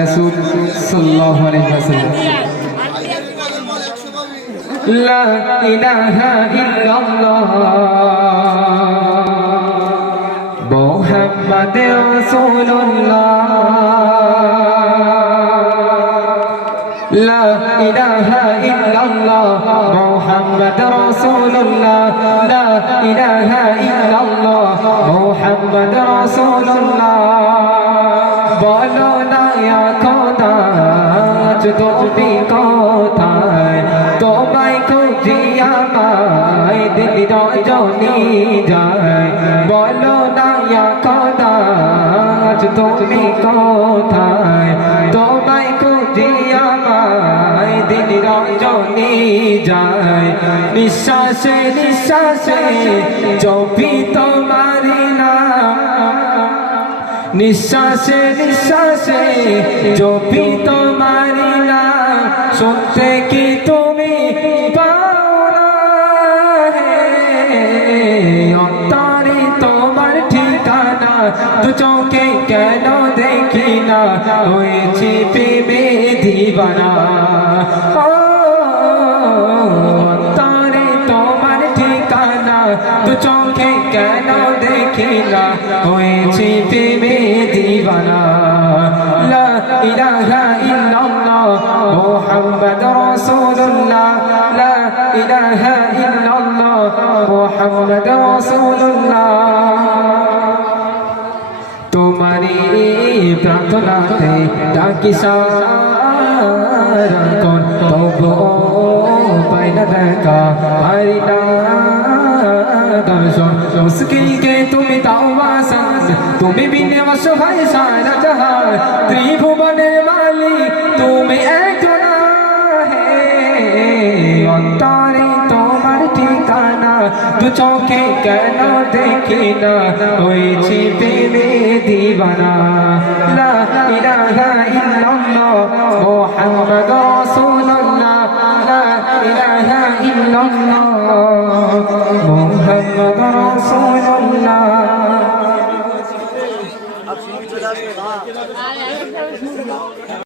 রাসূল সাল্লাল্লাহু আলাইহি ওয়াসাল্লাম। লা ইলাহা ইল্লাল্লাহ। মুহাম্মাদ রাসূলুল্লাহ। লা ইলাহা ইল্লাল্লাহ। মুহাম্মাদ রাসূলুল্লাহ। লা ইলাহা ইল্লাল্লাহ। মুহাম্মাদ রাসূলুল্লাহ। বলো তুমি কোথায় তোমায় খুঁজি আমায় দিল রজনী যায়। বলো না আজ তুমি কোথায়? তোমায় খুঁজি আমায় দিল রজনী যায়। নিঃশ্বাসে নিঃশ্বাসে চোপি তোমারি নাম নিঃশ্বাসে নিঃশ্বাসে জপি তোমারি শুনতে কি তুমি অন্তরে তোমার ঠিকানা, দু চোখে কেন দেখি না হয়েছি প্রেমে দিবানা। অন্তরে তোমার ঠিকানা, দু চোখে কেন দেখি না হয়েছি প্রেমে দিবানা। ইলাহা ইল্লাল্লাহ মুহাম্মাদ রাসূলুল্লাহ, লা ইলাহা ইল্লাল্লাহ মুহাম্মাদ রাসূলুল্লাহ। তোমারি প্রার্থনাতে ডাকি সারাক্ষণ তবু পাই না দেখা পাই না দর্শন। মুশকিলকে তুমি বাসন তুমি বিনে অসহায় সারা জাহান ত্রিভুবনের মালিক তুমি একজনা হে। অন্তরে তোমার ঠিকানা, দু চোখে কেন দেখি না? হয়েছি প্রেমে দিবানা। লা ইলাহা ইল্লাল্লাহ, মুহাম্মাদ রাসূলুল্লাহ। লা ইলাহা ইল্লাল্লাহ। 啊两个小